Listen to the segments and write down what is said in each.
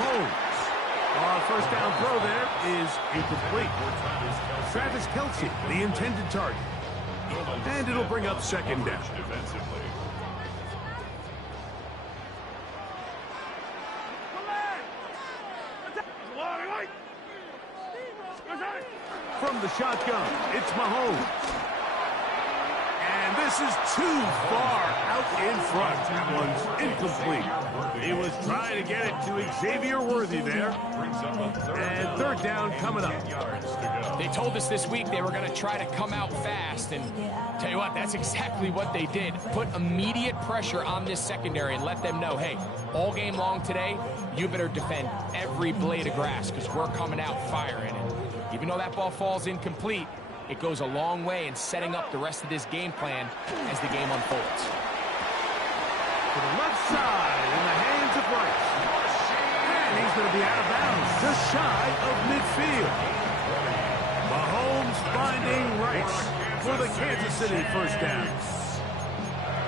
Mahomes. First down throw there is incomplete. Travis Kelce, the intended target. And it'll bring up second down. From the shotgun, it's Mahomes. And this is too far out in front. That one's incomplete. He was trying to get it to Xavier Worthy there. And third down coming up. They told us this week they were going to try to come out fast. And tell you what, that's exactly what they did. Put immediate pressure on this secondary and let them know, hey, all game long today, you better defend every blade of grass because we're coming out firing. And even though that ball falls incomplete, it goes a long way in setting up the rest of this game plan as the game unfolds. To the left side in the hands of Rice. And he's going to be out of bounds, just shy of midfield. Mahomes finding Rice for the Kansas City first down.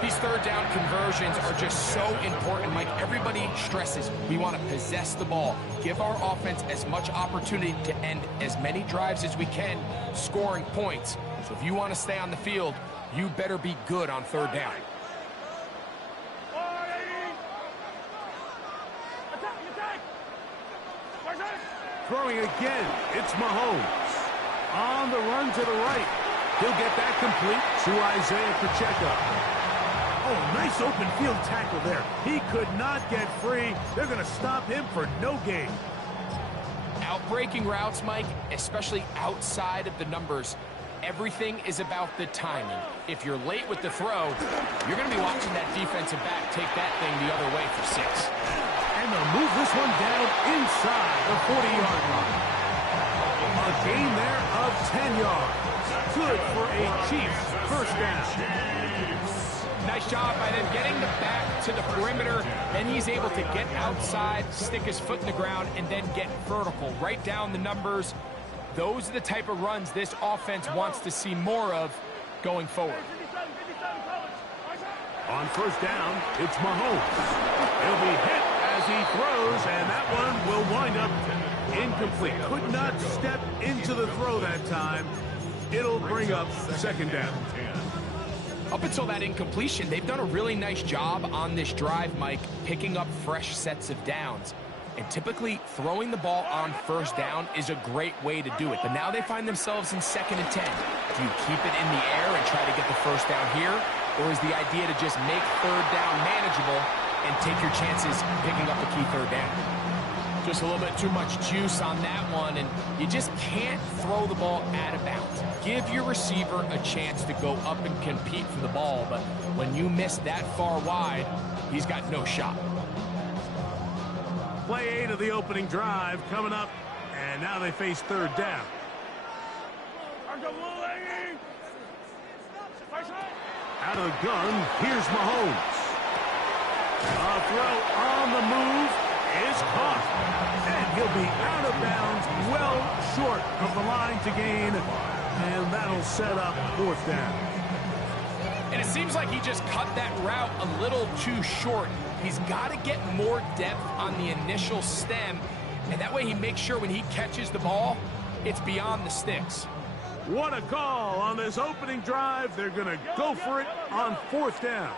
These third down conversions are just so important. Like everybody stresses, we want to possess the ball, give our offense as much opportunity to end as many drives as we can, scoring points. So if you want to stay on the field, you better be good on third down. Throwing again, it's Mahomes. On the run to the right. He'll get that complete to Isaiah Pacheco. Oh, nice open field tackle there. He could not get free. They're going to stop him for no gain. Outbreaking routes, Mike, especially outside of the numbers, everything is about the timing. If you're late with the throw, you're going to be watching that defensive back take that thing the other way for 6. And they'll move this one down inside the 40-yard line. A gain there of 10 yards. Good for a Chiefs first down. Nice job by them getting the back to the perimeter. Then he's able to get outside, stick his foot in the ground, and then get vertical. Right down the numbers. Those are the type of runs this offense wants to see more of going forward. On first down, it's Mahomes. He'll be hit as he throws, and that one will wind up incomplete. Could not step into the throw that time. It'll bring up second down. Up until that incompletion, they've done a really nice job on this drive, Mike, picking up fresh sets of downs. And typically, throwing the ball on first down is a great way to do it. But now they find themselves in 2nd and 10. Do you keep it in the air and try to get the first down here? Or is the idea to just make third down manageable and take your chances picking up a key third down? Just a little bit too much juice on that one, and you just can't throw the ball out of bounds. Give your receiver a chance to go up and compete for the ball, but when you miss that far wide, he's got no shot. Play 8 of the opening drive coming up, and now they face third down. Out of the gun, here's Mahomes. A throw on the move is caught, and he'll be out of bounds, well short of the line to gain, and that'll set up fourth down. And it seems like he just cut that route a little too short. He's got to get more depth on the initial stem, and that way he makes sure when he catches the ball, it's beyond the sticks. What a call on this opening drive. They're going to go for it on fourth down.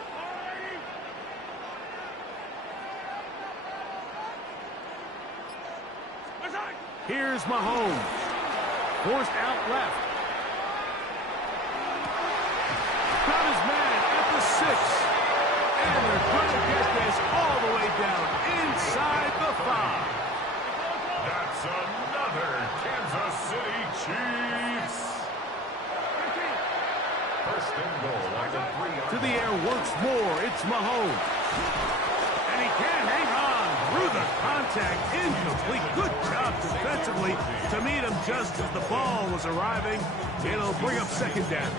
Here's Mahomes. Forced out left. Got his man at the 6. And they're going to get this all the way down inside the 5. That's another Kansas City Chiefs. First and goal on the 3-yard line. To the air once more. It's Mahomes. And he can't hang on through the contact. Incomplete. Good job defensively to meet him just as the ball was arriving. It'll bring up second down.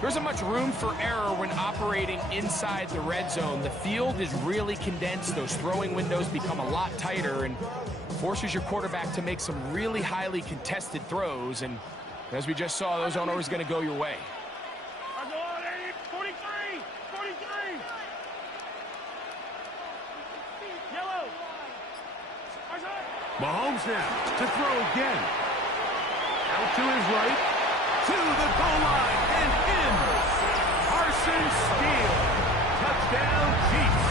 There isn't much room for error when operating inside the red zone. The field is really condensed. Those throwing windows become a lot tighter and forces your quarterback to make some really highly contested throws. And as we just saw, those aren't always going to go your way. 43! Yellow! Mahomes now to throw again. Out to his right, to the goal line, and in. Carson Steele. Touchdown, Chiefs.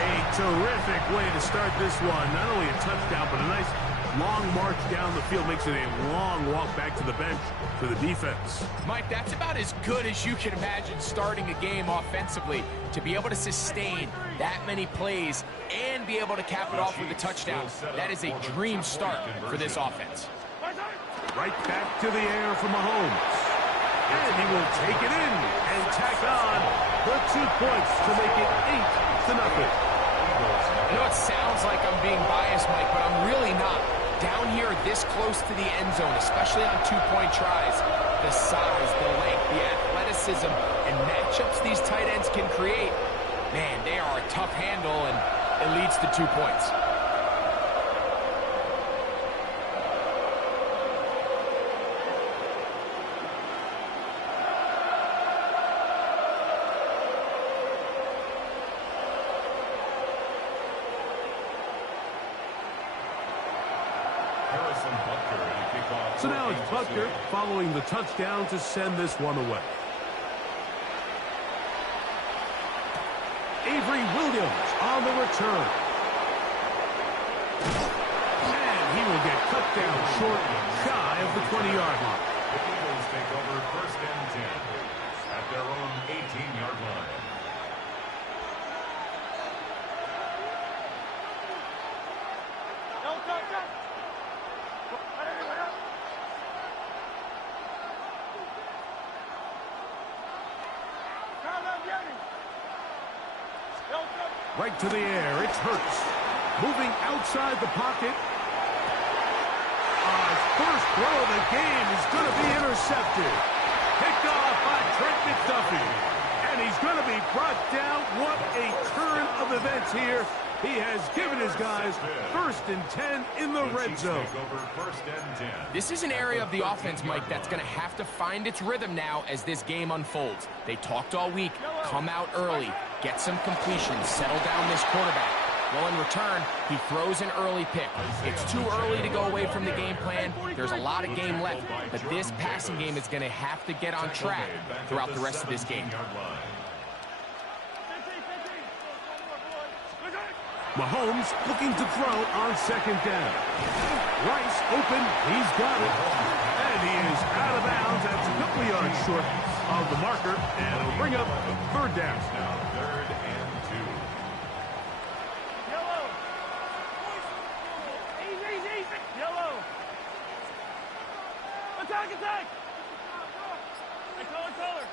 A terrific way to start this one. Not only a touchdown, but a nice long march down the field. Makes it a long walk back to the bench for the defense. Mike, that's about as good as you can imagine starting a game offensively. To be able to sustain that many plays and be able to cap it off with a touchdown, that is a dream start for this offense. Right back to the air for Mahomes. And he will take it in and tack on the 2 points to make it 8-0. I know it sounds like I'm being biased, Mike, but I'm really not. Down here this close to the end zone, especially on 2-point tries, the size, the length, the athleticism, and matchups these tight ends can create, man, they are a tough handle, and it leads to 2 points. So now it's Butker following the touchdown to send this one away. Avery Williams on the return. And he will get cut down short, shy of the 20-yard line. The Eagles take over 1st and 10 at their own 18-yard line. Right to the air, it's Hurts. Moving outside the pocket. His first throw of the game is going to be intercepted. Picked off by Trent McDuffie. And he's going to be brought down. What a turn of events here. He has given his guys 1st and 10 in the red zone. This is an area of the offense, Mike, that's going to have to find its rhythm now as this game unfolds. They talked all week. Come out early. Get some completions. Settle down this quarterback. Well, in return, he throws an early pick. It's too early to go away from the game plan. There's a lot of game left, but this passing game is going to have to get on track throughout the rest of this game. Mahomes looking to throw on 2nd down. Rice open, he's got it. And he is out of bounds. That's a couple of yards short of the marker, and it'll bring up 3rd down. Now 3rd and 2. Yellow. Easy. Yellow. Attack. Color.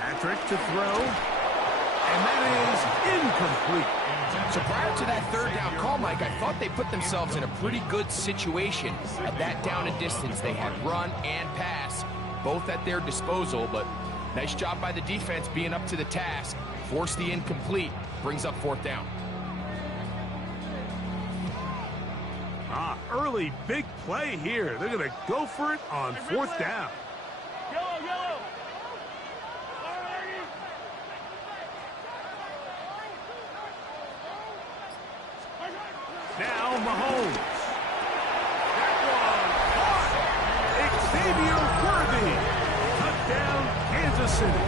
Patrick to throw. And that is incomplete. So prior to that 3rd down call, Mike, I thought they put themselves in a pretty good situation. At that down and distance, they had run and pass, both at their disposal, but nice job by the defense being up to the task. Force the incomplete, brings up 4th down. Early big play here. They're going to go for it on 4th down. Yellow. Now Mahomes. That one caught. Xavier Worthy. Touchdown, Kansas City.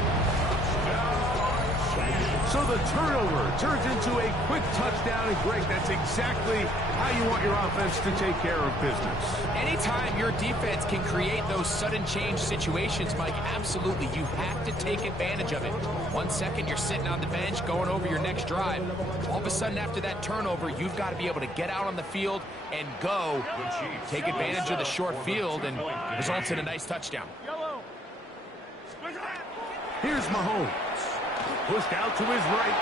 So the turnover turns into a quick touchdown, and Greg, that's exactly how you want your offense to take care of business. Anytime your defense can create those sudden change situations, Mike, absolutely, you have to take advantage of it. 1 second, you're sitting on the bench going over your next drive. All of a sudden, after that turnover, you've got to be able to get out on the field and go. Take advantage of the short field, and results in a nice touchdown. Here's Mahomes. Pushed out to his right.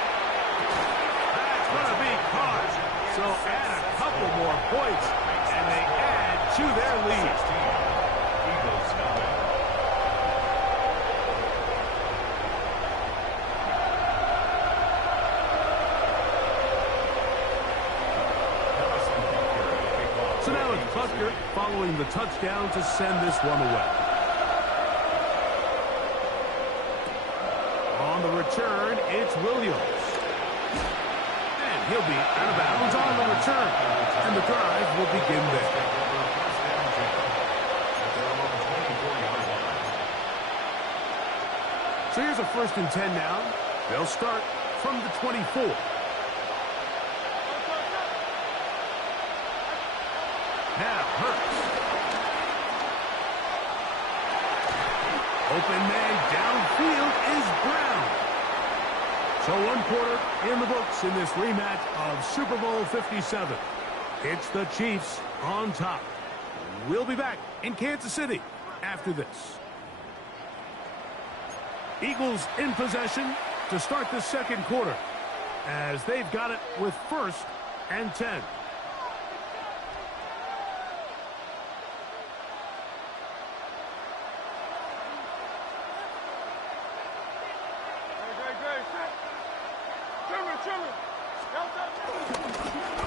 That's going to be caught. So add a couple more points, and they add to their lead. So now it's Butker following the touchdown to send this one away. On the return, it's Williams. He'll be out of bounds on the return. And the drive will begin there. So here's a 1st and 10 now. They'll start from the 24. Now Hurts. Open man downfield is Brown. So 1 quarter in the books in this rematch of Super Bowl 57. It's the Chiefs on top. We'll be back in Kansas City after this. Eagles in possession to start the 2nd quarter as they've got it with 1st and 10.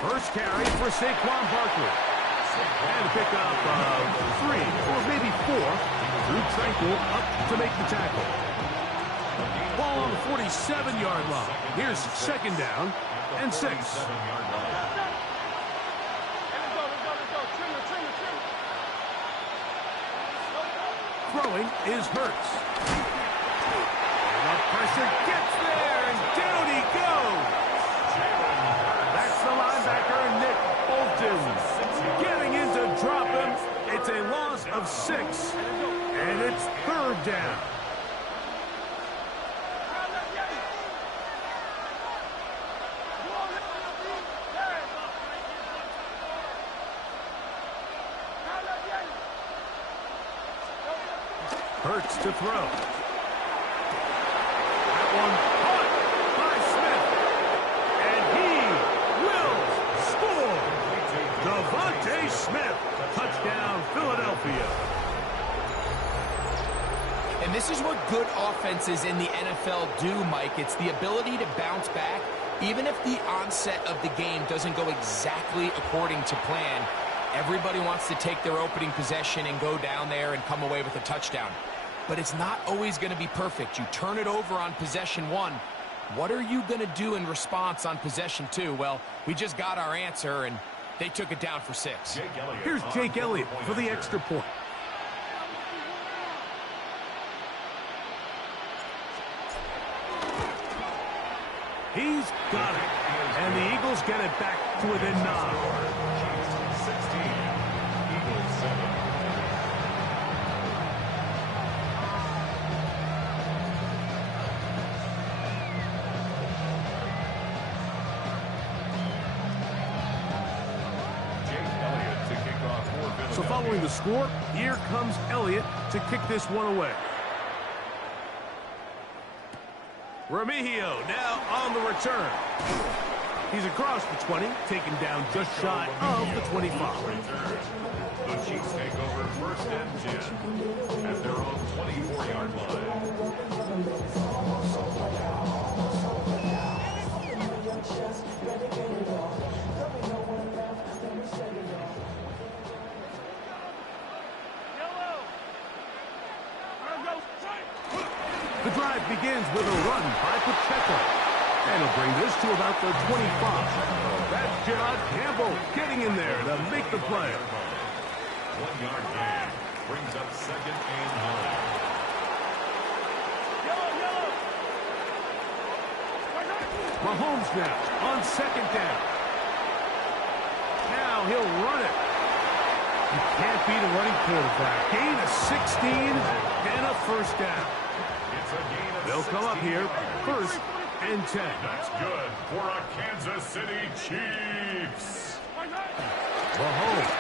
First carry for Saquon Barkley. And a pickup of 3 or maybe 4. Drew Tranquil up to make the tackle. Ball on the 47-yard line. Here's 2nd down and 6. Throwing is Hurts. The pressure gets there, and down he goes. That's the linebacker, Nick Bolton. Getting in to drop him. It's a loss of 6, and it's 3rd down. Hurts to throw. That one caught by Smith. And he will score. Devontae Smith. Touchdown, Philadelphia. And this is what good offenses in the NFL do, Mike. It's the ability to bounce back, even if the onset of the game doesn't go exactly according to plan. Everybody wants to take their opening possession and go down there and come away with a touchdown. But it's not always going to be perfect. You turn it over on possession 1. What are you going to do in response on possession 2? Well, we just got our answer, and they took it down for 6. Here's Jake Elliott for the extra point. He's got it. And the Eagles get it back to within 9. So following the score, here comes Elliott to kick this one away. Remigio now on the return. He's across the 20, taken down just shy of the 25. The Chiefs take over 1st and 10 at their own 24-yard line. The drive begins with a run by Pacheco. And he'll bring this to about the 25. That's Gerard Campbell getting in there to make the play. 1-yard gain brings up 2nd and 9. Mahomes now on 2nd down. Now he'll run it. You can't beat a running quarterback. Gain of 16 and a 1st down. They'll come up here 1st and 10. That's good for a Kansas City Chiefs. Mahomes.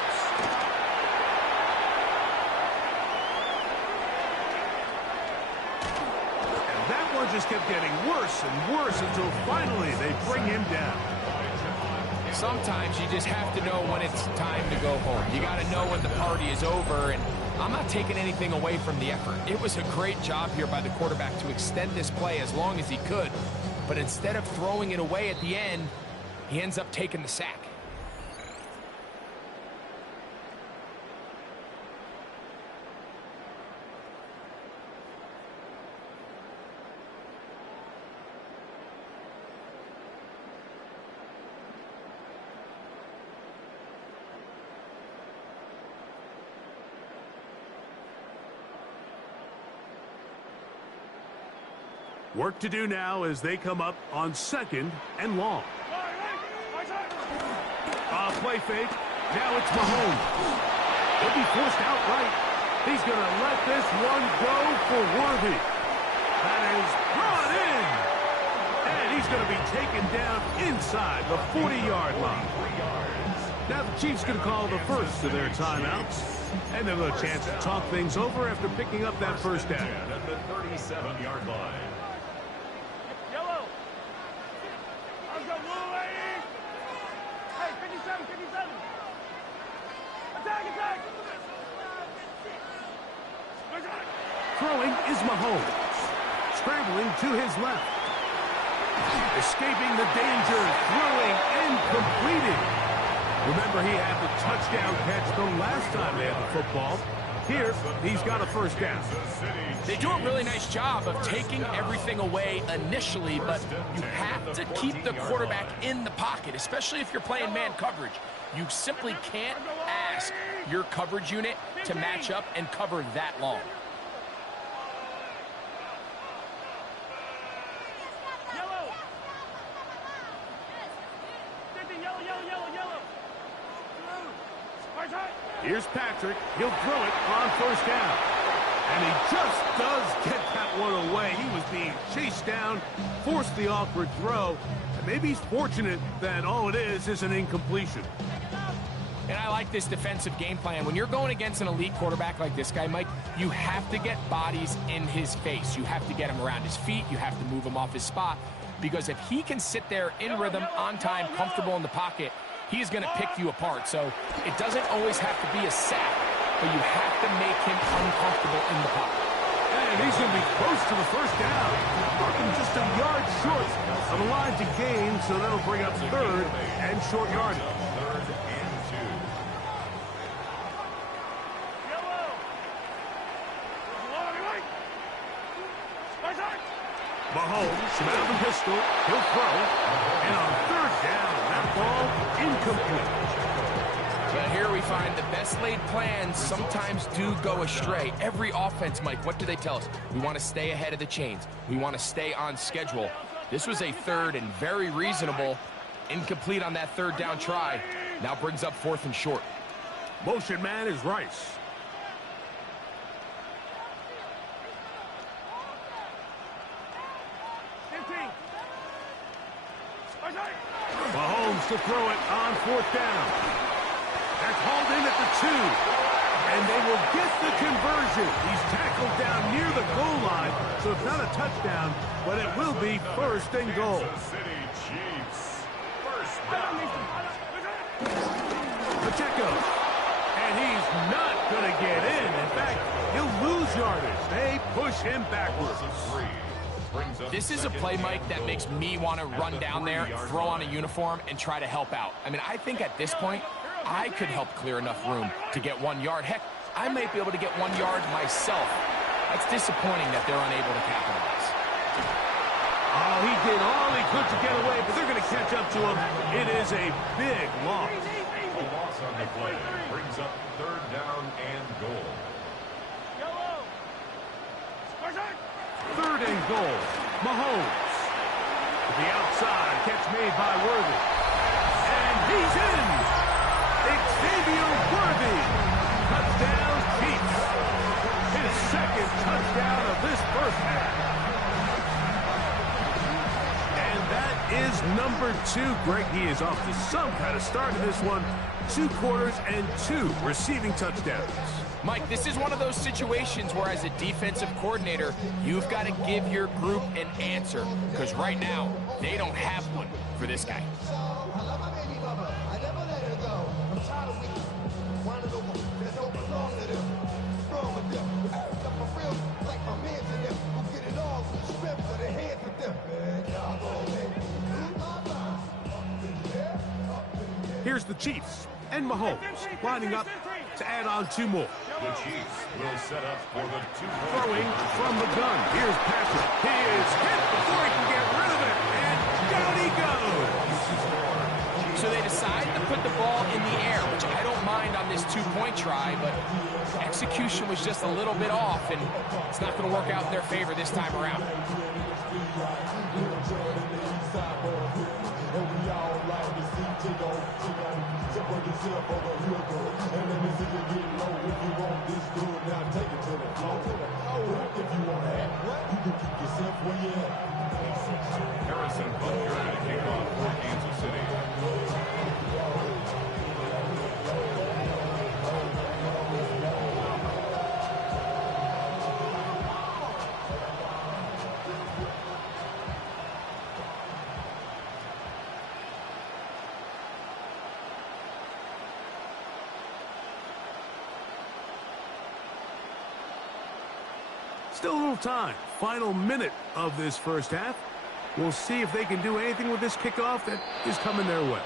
And that one just kept getting worse and worse until finally they bring him down. Sometimes you just have to know when it's time to go home. You got to know when the party is over, and I'm not taking anything away from the effort. It was a great job here by the quarterback to extend this play as long as he could, but instead of throwing it away at the end, he ends up taking the sack. Work to do now as they come up on 2nd and long. Play fake. Now it's Mahomes. He'll be forced outright. He's going to let this one go for Worthy. That is brought in. And he's going to be taken down inside the 40-yard line. Now the Chiefs going to call the first of their timeouts. And they'll have a chance to talk things over after picking up that first down. At the 37-yard line. Yellow. Let's go, blue lady. Hey, 57, 57. Attack, attack. Throwing is Mahomes. Scrambling to his left. Escaping the danger. Throwing and completing. Remember, he had the touchdown catch the last time they had the football. Here, he's got a first down. They do a really nice job of taking everything away initially, but you have to keep the quarterback in the pocket, especially if you're playing man coverage. You simply can't ask your coverage unit to match up and cover that long. Yellow. 50, yellow, yellow, yellow, yellow. Right side. Here's Patrick. He'll throw it on first down. And he just does get that one away. He was being chased down, forced the awkward throw. And maybe he's fortunate that all it is an incompletion. And I like this defensive game plan. When you're going against an elite quarterback like this guy, Mike, you have to get bodies in his face. You have to get him around his feet. You have to move him off his spot. Because if he can sit there in rhythm, on time, comfortable in the pocket, he's going to pick you apart. So it doesn't always have to be a sack, but you have to make him uncomfortable in the pocket. And he's going to be close to the first down. Marking just a yard short of the line to gain, so that'll bring up 3rd and short yardage. 3rd and 2. Yellow. Right. Right side. Mahomes from out of the pistol. He'll throw. And on 3rd down, that ball incomplete. But here we find the best laid plans sometimes do go astray. Every offense, Mike, what do they tell us? We want to stay ahead of the chains. We want to stay on schedule. This was a 3rd and very reasonable. Incomplete on that 3rd down try. Now brings up 4th and short. Motion man is Rice. Mahomes to throw it on 4th down. That's hauled in at the 2. And they will get the conversion. He's tackled down near the goal line, so it's not a touchdown, but it will be 1st and goal. Kansas City Chiefs. First down. Pacheco. And he's not going to get in. In fact, he'll lose yardage. They push him backwards. This is a play, Mike, that makes me want to run down there, throw on a uniform, and try to help out. I mean, I think at this point, I could help clear enough room to get 1 yard. Heck, I might be able to get 1 yard myself. That's disappointing that they're unable to capitalize. Oh, he did all he could to get away, but they're going to catch up to him. It is a big loss. A loss on the play brings up 3rd down and goal. Yellow. Right side. 3rd and goal. Mahomes. To the outside. Catch made by Worthy. And he's in. Xavier Worthy. Touchdown Chiefs. His 2nd touchdown of this first half. And that is number 2. Greg, he is off to some kind of start in this one. 2 quarters and 2 receiving touchdowns. Mike, this is one of those situations where as a defensive coordinator, you've got to give your group an answer. Because right now, they don't have one for this guy. Here's the Chiefs and Mahomes lining up to add on 2 more. The Chiefs will set up for the 2-point. Throwing from the gun. Here's Patrick. He is hit before he can get rid of it. And down he goes. So they decide to put the ball in the air, which I don't mind on this 2-point try, but execution was just a little bit off, and it's not going to work out in their favor this time around. Harrison Butker to kick off for Kansas City. Still a little time. Final minute of this first half. We'll see if they can do anything with this kickoff that is coming their way.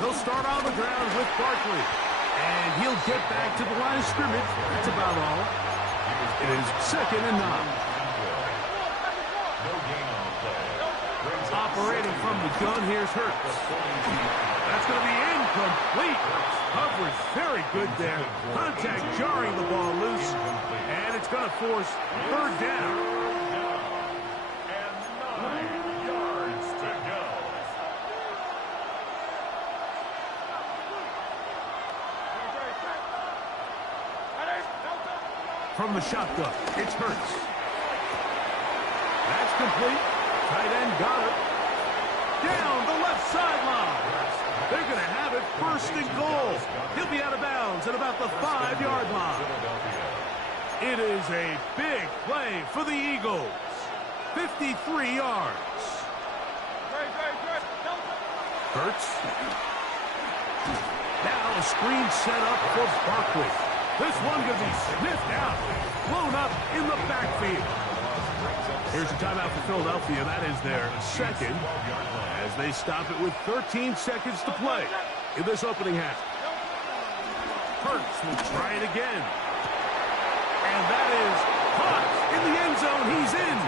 He'll start on the ground with Barkley. And he'll get back to the line of scrimmage. That's about all. It is 2nd and 9. Operating from the gun, here's Hurts. That's going to be incomplete. Coverage very good there. Contact jarring the ball loose. And it's going to force 3rd down. From the shotgun, it's Hurts. That's complete. Tight end got it. Down the left sideline. They're going to have it 1st and goal. He'll be out of bounds at about the 5-yard line. It is a big play for the Eagles. 53 yards. Hurts. Now a screen set up for Barkley. This one going to be sniffed out, blown up in the backfield. Here's a timeout for Philadelphia. That is their 2nd, as they stop it with 13 seconds to play in this opening half. Hurts will try it again. And that is caught in the end zone. He's in.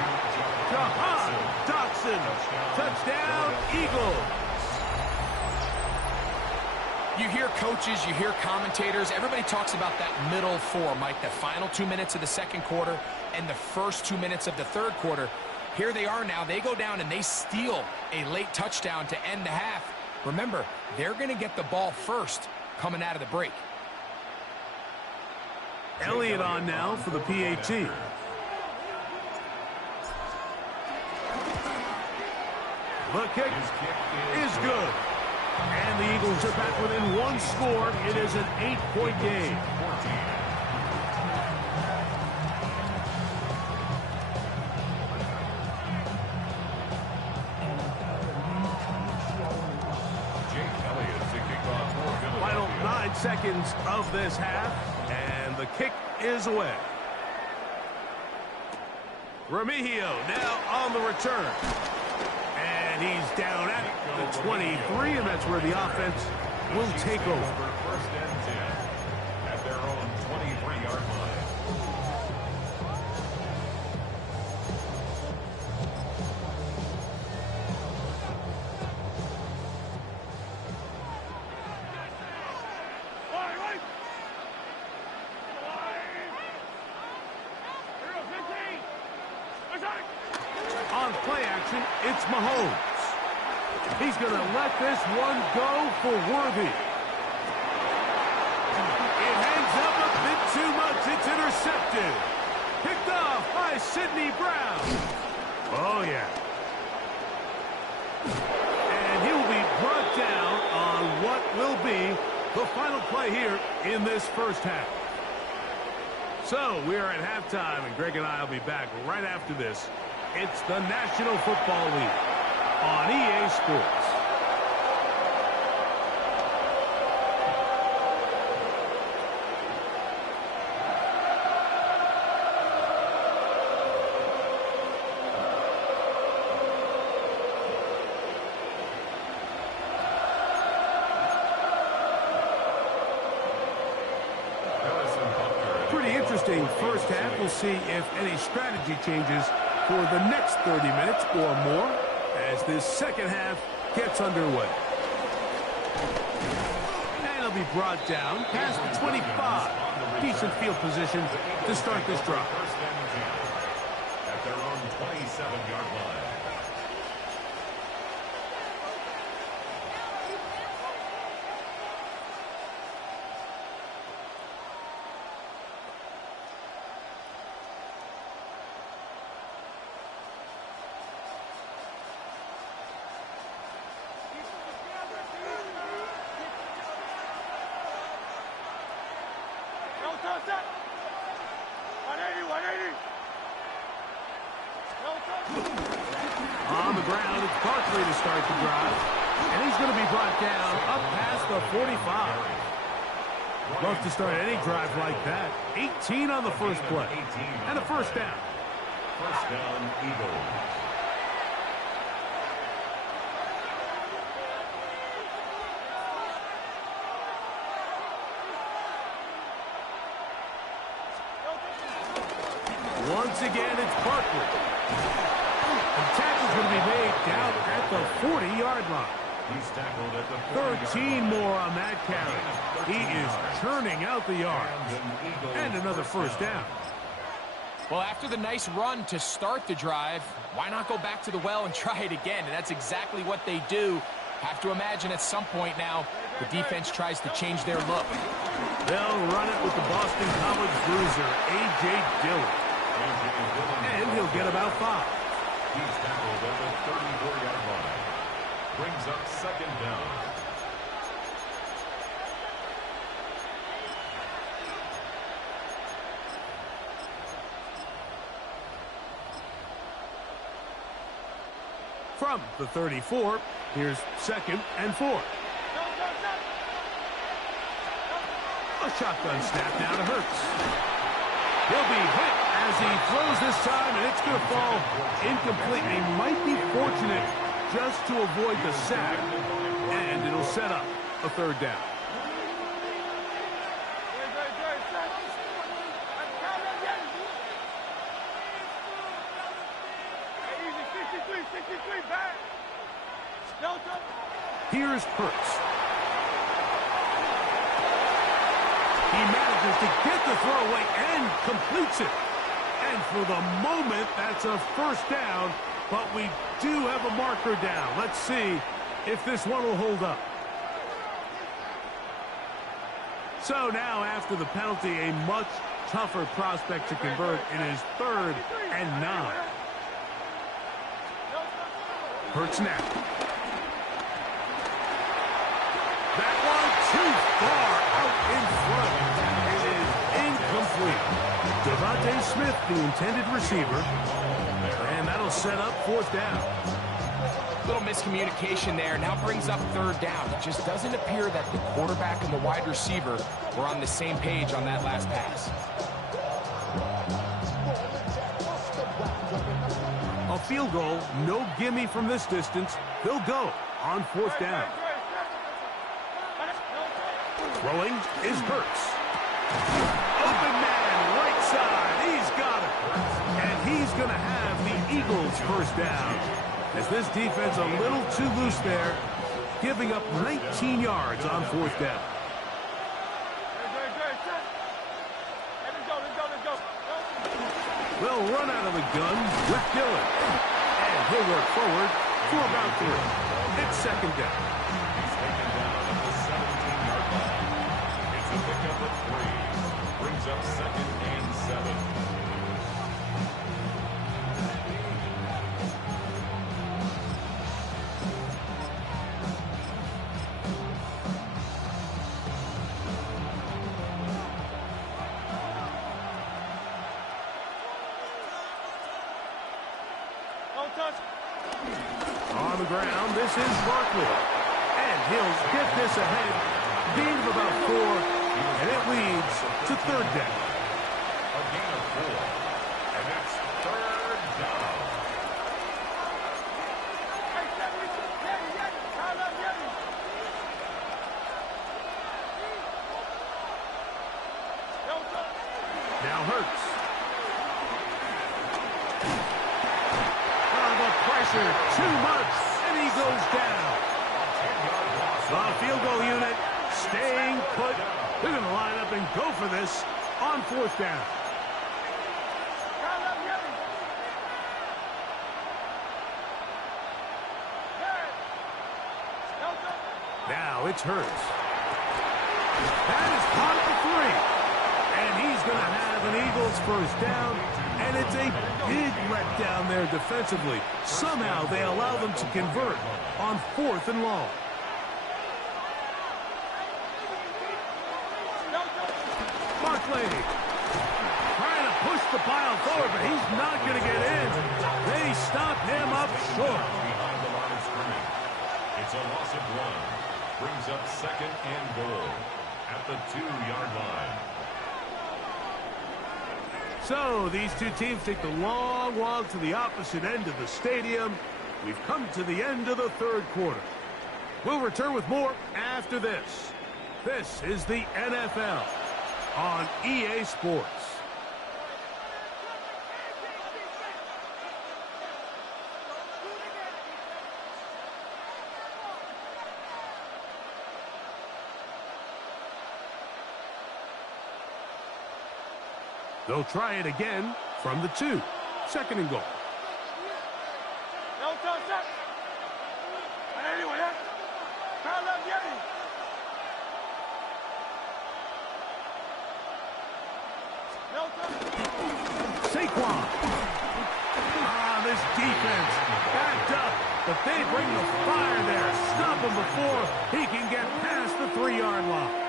Jahan Dotson. Touchdown, Eagles. You hear coaches, you hear commentators, everybody talks about that middle 4, Mike, the final 2 minutes of the 2nd quarter and the first 2 minutes of the 3rd quarter. Here they are now. They go down and they steal a late touchdown to end the half. Remember, they're going to get the ball first coming out of the break. Elliott on now for the PAT. The kick is good. And the Eagles are back within 1 score. It is an 8-point game. Final 9 seconds of this half, and the kick is away. Remigio now on the return. And he's down at the 23, and that's where the offense will take over. 1st and 10 at their own 23-yard line. On play action, it's Mahomes. He's going to let this one go for Worthy. It hangs up a bit too much. It's intercepted. Picked off by Sidney Brown. Oh, yeah. And he'll be brought down on what will be the final play here in this first half. So we are at halftime, and Greg and I will be back right after this. It's the National Football League on EA Sports. interesting first half. We'll see if any strategy changes for the next 30 minutes or more as this second half gets underway. And it'll be brought down past the 25. Decent field position to start this drive. First and 10 at their own 27-yard line. Touch that. 180, 180. No touch. On the ground, it's Barkley to start the drive. And he's going to be brought down up past the 45. Love to start any drive like that. 18 on the first play. And a first down. First down, Eagles. Once again, it's Barkley. The tackle's going to be made down at the 40-yard line. He's tackled at the 40-yard 13 more on that carry. He is churning out the yards. And another first down. Well, after the nice run to start the drive, why not go back to the well and try it again? And that's exactly what they do. Have to imagine at some point now, the defense tries to change their look. They'll run it with the Boston College bruiser, A.J. Dillon. And he'll get about 5. He's tackled at the 34-yard line. Brings up second down. From the 34, here's second and 4. A shotgun snap now to Hurts. He'll be hit as he throws this time, and it's going to fall incomplete. He might be fortunate just to avoid the sack, and it'll set up a third down. Here's Hurts. He manages to get the throw away and completes it. And for the moment, that's a first down, but we do have a marker down. Let's see if this one will hold up. So now, after the penalty, a much tougher prospect to convert. It is 3rd and 9. Hurts now. That one too far out in front. It is incomplete. Devontae Smith, the intended receiver. And that'll set up 4th down. Little miscommunication there. Now brings up 3rd down. It just doesn't appear that the quarterback and the wide receiver were on the same page on that last pass. A field goal, no gimme from this distance. They'll go on 4th down. Throwing is Hurts. Open man, right side. He's got it. And he's going to have the Eagles' first down. As this defense a little too loose there, giving up 19 yards on 4th down. They'll run out of the gun with Dillon. And he'll work forward for about 3. It's 2nd down. He's taken down at the 17-yard line. It's a pickup of 3. Brings up 2nd and 7. On the ground, this is Barkley. And he'll get this ahead. Gain of about 4, and it leads to 3rd down. A gain of 4. And it's 3rd down. Now Hurts. Oh, the pressure, too much, and he goes down. The field goal unit staying put. They're going to line up and go for this on 4th down. Now it's Hurts. That is caught at the 3. And he's going to have an Eagles first down. And it's a big letdown there defensively. Somehow they allow them to convert on 4th and long. Barkley trying to push the pile forward, but he's not going to get in. They stop him up short. Behind the line of scrimmage. It's a loss of 1. Brings up 2nd and goal at the 2-yard line. So these two teams take the long walk to the opposite end of the stadium. We've come to the end of the 3rd quarter. We'll return with more after this. This is the NFL on EA Sports. They'll try it again from the 2. 2nd and goal. Saquon. This defense backed up, but they bring the fire there. Stop him before he can get past the 3-yard line.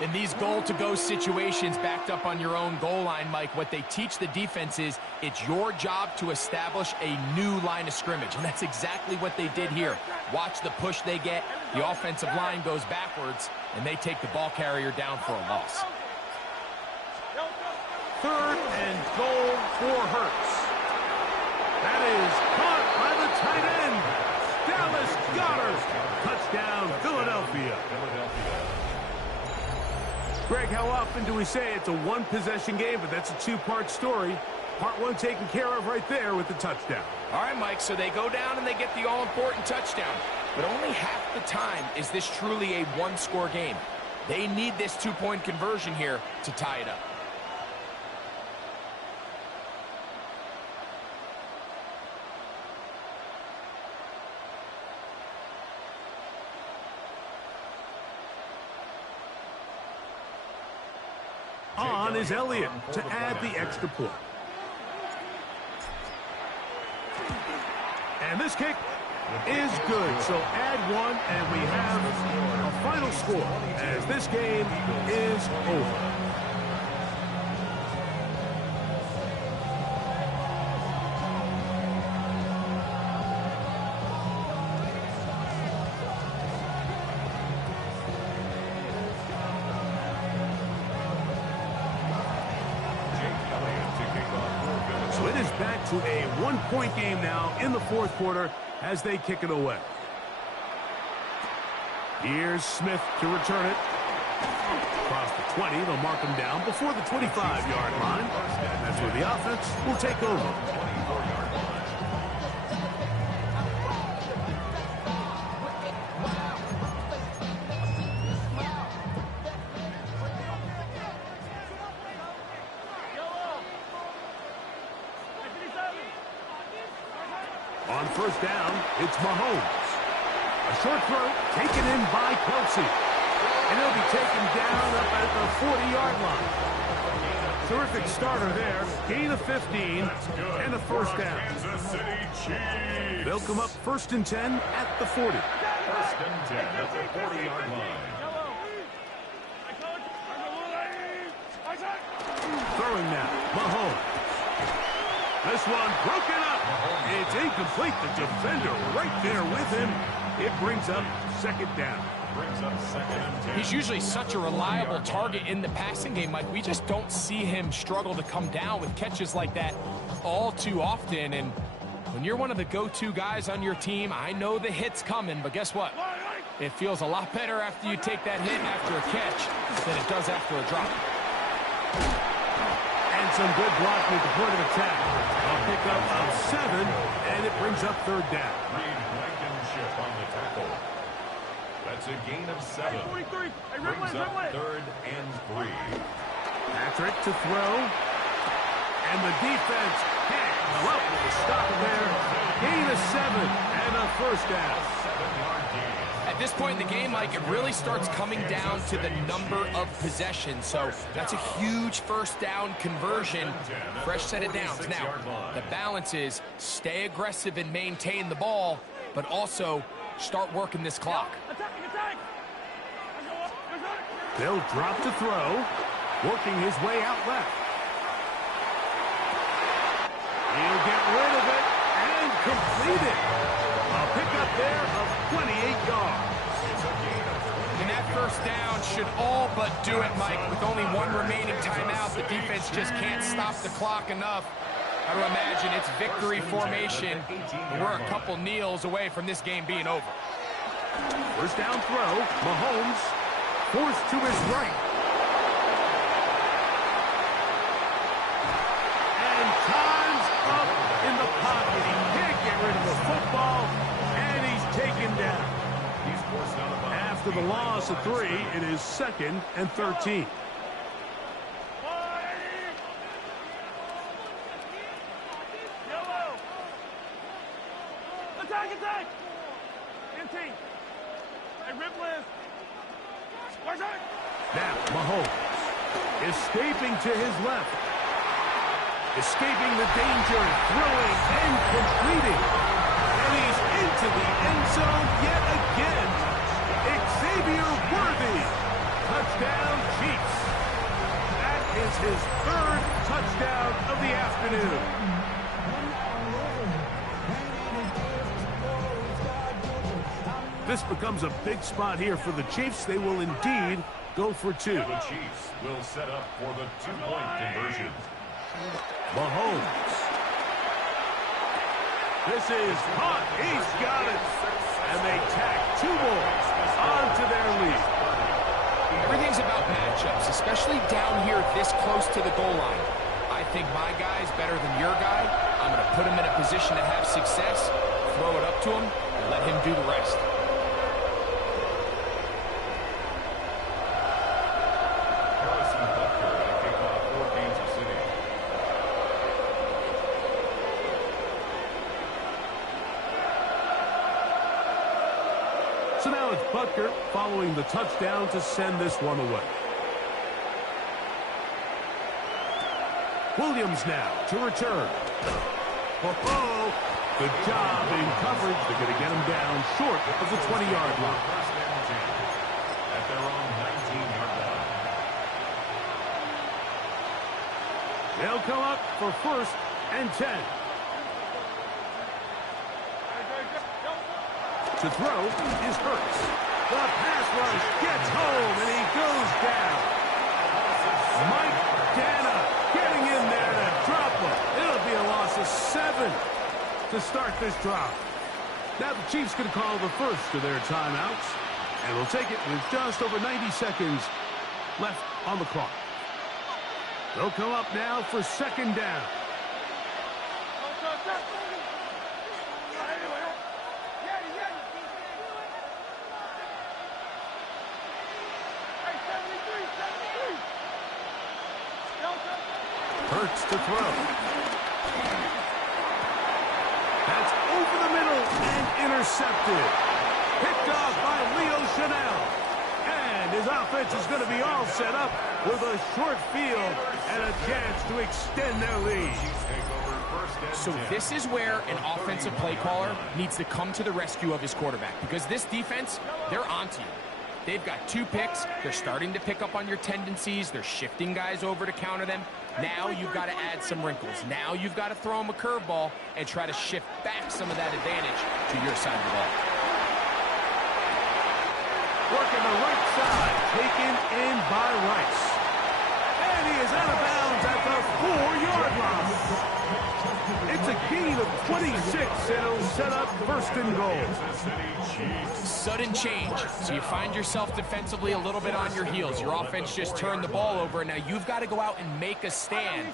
In these goal-to-go situations backed up on your own goal line, Mike, what they teach the defense is it's your job to establish a new line of scrimmage, and that's exactly what they did here. Watch the push they get. The offensive line goes backwards, and they take the ball carrier down for a loss. 3rd and goal for Hurts. That is caught by the tight end, Dallas Goedert. Touchdown, Philadelphia. Greg, how often do we say it's a 1-possession game, but that's a 2-part story? Part 1 taken care of right there with the touchdown. All right, Mike, so they go down and they get the all-important touchdown. But only half the time is this truly a 1-score game. They need this 2-point conversion here to tie it up. On is Elliott to add the extra point. And this kick is good. So add 1, and we have a final score as this game is over. So it is back to a 1-point game now in the 4th quarter as they kick it away. Here's Smith to return it. Across the 20, they'll mark him down before the 25-yard line. And that's where the offense will take over. 24-yard line. On 1st down, it's Mahomes. A short throw taken in by Kelsey. And he'll be taken down up at the 40-yard line. Terrific starter there. Gain of 15 and a 1st down. Kansas City Chiefs. They'll come up 1st and 10 at the 40. 1st and 10 at the 40-yard line. Throwing now, Mahomes. This one broken up. It's incomplete. The defender right there with him. It brings up 2nd down. Brings up 2nd and 10. He's usually such a reliable target in the passing game, Mike. We just don't see him struggle to come down with catches like that all too often. And when you're one of the go-to guys on your team, I know the hit's coming, but guess what? It feels a lot better after you take that hit after a catch than it does after a drop. And some good blocking at the point of attack. A pickup of 7, and it brings up third down. Blankenship on the tackle. That's a gain of 7. Brings up 3rd and 3. Patrick to throw. And the defense can't come up with a stop there. Gain of 7 and a first down. 7-yard gain. At this point in the game, Mike, it really starts coming down to the number of possessions. So that's a huge first down conversion. Fresh set of downs. Now, the balance is stay aggressive and maintain the ball, but also start working this clock. They'll drop to throw, working his way out left. He'll get rid of it and complete it. A pickup there of 28 yards. And that first down should all but do it, Mike. With only one remaining timeout, the defense just can't stop the clock enough. I would imagine it's victory formation. We're a couple kneels away from this game being over. First down throw, Mahomes forced to his right. And time's up in the pocket. He can't get rid of the football, and he's taken down. He's forced out of bounds. After the loss of 3, it is 2nd and 13. Attack! Empty! Hey, Ripley! Watch out! Now, Mahomes escaping to his left. Escaping the danger, throwing and completing. And he's into the end zone yet again. Xavier Worthy. Touchdown, Chiefs. That is his 3rd touchdown of the afternoon. This becomes a big spot here for the Chiefs. They will indeed go for 2. The Chiefs will set up for the 2-point conversion. Mahomes. This is caught. He's got it. And they tack 2 more onto their lead. Everything's about matchups, especially down here this close to the goal line. I think my guy's better than your guy. I'm going to put him in a position to have success, throw it up to him, and let him do the rest. So now it's Butker following the touchdown to send this one away. Williams now to return. Oh, good job in coverage. They're going to get him down short of the 20-yard line. First and 10 at their own 19-yard line. They'll come up for 1st and 10. To throw is Hurts. The pass rush gets home, and he goes down. Mike Dana getting in there to drop him. It'll be a loss of 7 to start this drive. Now the Chiefs can call the first of their timeouts, and will take it with just over 90 seconds left on the clock. They'll come up now for 2nd down. Hurts to throw. That's over the middle and intercepted. Picked off by Leo Chanel. And his offense is going to be all set up with a short field and a chance to extend their lead. So this is where an offensive play caller needs to come to the rescue of his quarterback, because this defense, they're onto you. They've got 2 picks. They're starting to pick up on your tendencies. They're shifting guys over to counter them. Now you've got to add some wrinkles. Now you've got to throw them a curveball and try to shift back some of that advantage to your side of the ball. Working the right side, taken in by Rice. And he is out of bounds at the 4-yard line. It's a gain of 26, and it'll set up 1st and goal. Sudden change. So you find yourself defensively a little bit on your heels. Your offense just turned the ball over, and now you've got to go out and make a stand.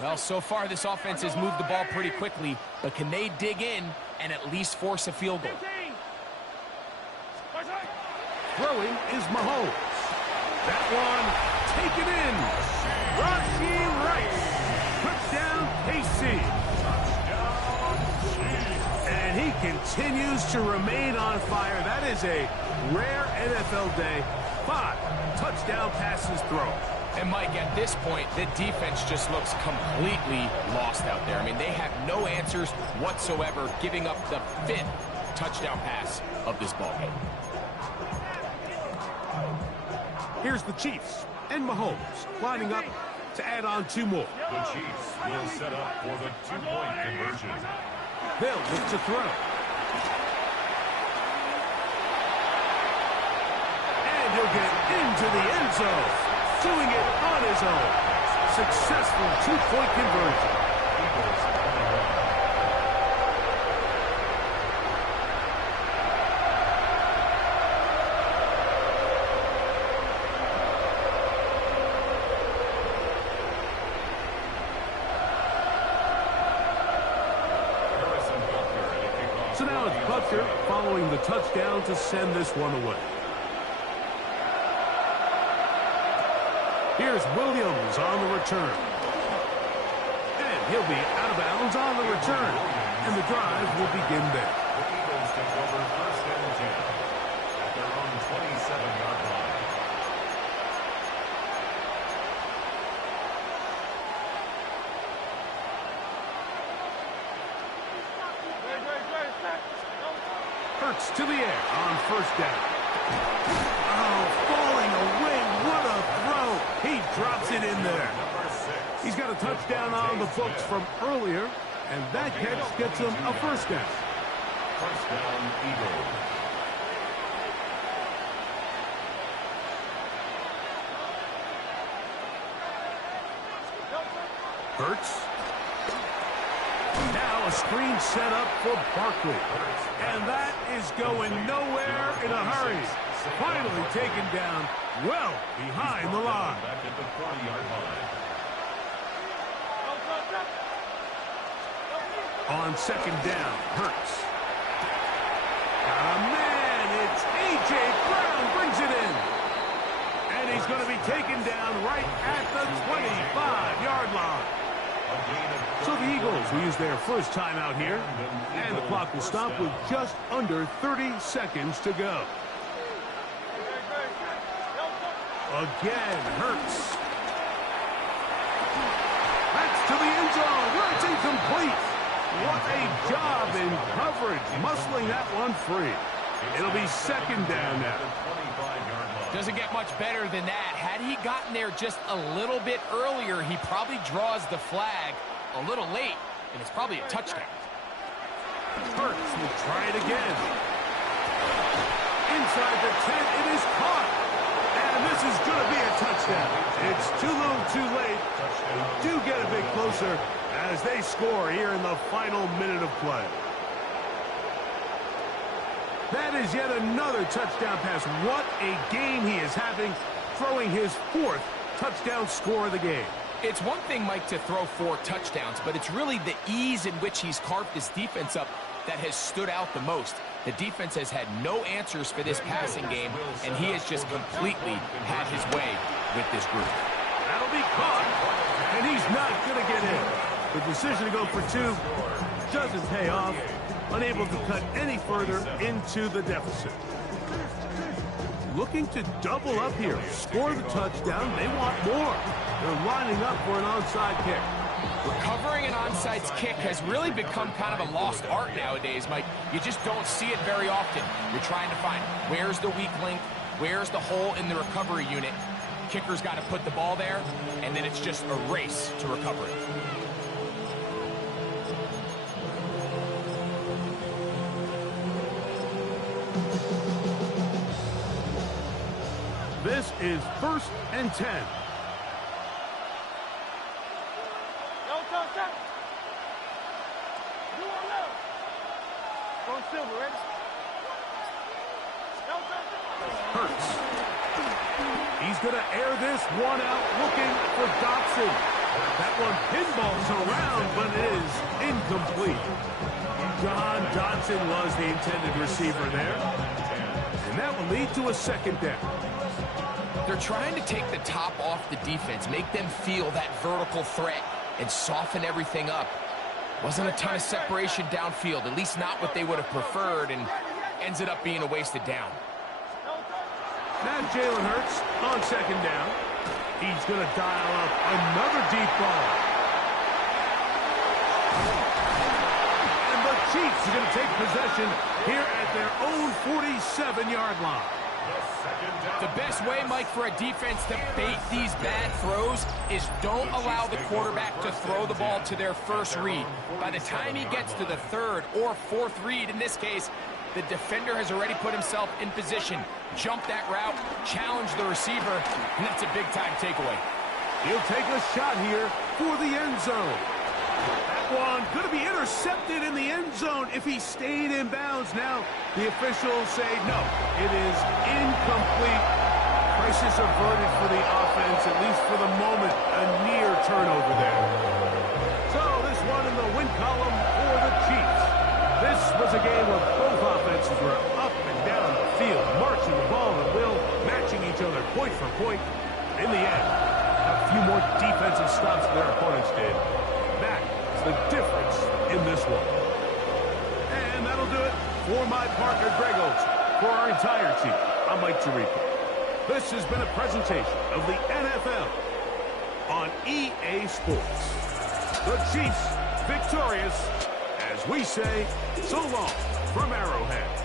Well, so far this offense has moved the ball pretty quickly, but can they dig in and at least force a field goal? Throwing is Mahomes. That one taken in. Raheem Rice. Touchdown, KC. And he continues to remain on fire. That is a rare NFL day. 5 touchdown passes thrown. And Mike, at this point, the defense just looks completely lost out there. I mean, they have no answers whatsoever, giving up the 5th touchdown pass of this ballgame. Here's the Chiefs and Mahomes lining up to add on 2 more. The Chiefs will set up for the 2-point conversion. They'll look to throw. And he'll get into the end zone, doing it on his own. Successful 2-point conversion. So now it's Butker following the touchdown to send this one away. Here's Williams on the return. And he'll be out of bounds on the return. And the drive will begin there. The Eagles take over 1st and 10 at their own 27-yard line. Hurts to the air on 1st down. Oh, falling away. What a throw. He drops it in there. He's got a touchdown on the books from earlier, and that catch gets him a 1st down. 1st down, Eagles. Hurts. Now a screen set up for Barkley. And that is going nowhere in a hurry. Finally taken down well behind the line. Back at the 40-yard line. On 2nd down, Hurts. Got a man. It's A.J. Brown brings it in. And he's going to be taken down right at the 25-yard line. So the Eagles will use their first timeout here, and the clock will stop with just under 30 seconds to go. Again, Hurts. That's to the end zone, where it's incomplete. What a job in coverage, muscling that one free. It'll be 2nd down now. Doesn't get much better than that. Had he gotten there just a little bit earlier, he probably draws the flag a little late, and it's probably a touchdown. Hurts will try it again. Inside the 10, it is caught. And this is going to be a touchdown. It's too little too late. Do get a bit closer as they score here in the final minute of play. That is yet another touchdown pass. What a game he is having, throwing his 4th touchdown score of the game. It's one thing, Mike, to throw 4 touchdowns, but it's really the ease in which he's carved this defense up that has stood out the most. The defense has had no answers for this passing game, and he has just completely had his way with this group. That'll be caught, and he's not going to get in. The decision to go for 2 doesn't pay off. Unable to cut any further into the deficit. Looking to double up here. Score the touchdown. They want more. They're lining up for an onside kick. Recovering an onside kick has really become kind of a lost art nowadays, Mike. You just don't see it very often. You're trying to find where's the weak link, where's the hole in the recovery unit. Kicker's got to put the ball there, and then it's just a race to recover it. This is 1st and 10. Hurts. He's going to air this one out, looking for Dobson. That one pinballs around, but it is incomplete. John Dodson was the intended receiver there. And that will lead to a second down. They're trying to take the top off the defense, make them feel that vertical threat, and soften everything up. Wasn't a ton of separation downfield, at least not what they would have preferred, and ends it up being a wasted down. Now Jalen Hurts on second down. He's going to dial up another deep ball. And the Chiefs are going to take possession here at their own 47-yard line. The best way, Mike, for a defense to bait these bad throws is don't allow the quarterback to throw the ball to their first read. By the time he gets to the third or fourth read, in this case, the defender has already put himself in position, jump that route, challenge the receiver, and that's a big-time takeaway. He'll take a shot here for the end zone. That one going to be intercepted in the end zone if he stayed in bounds. Now the officials say no, it is incomplete. Crisis averted for the offense, at least for the moment, a near turnover there. So this one in the win column for the Chiefs. This was a game where both offenses were up and down the field, marching the ball at will, matching each other point for point. In the end, a few more defensive stops than their opponents did. That is the difference in this one. And that'll do it for my partner, Greg Olson. For our entire team, I'm Mike Tirico. This has been a presentation of the NFL on EA Sports. The Chiefs victorious, as we say, so long from Arrowhead.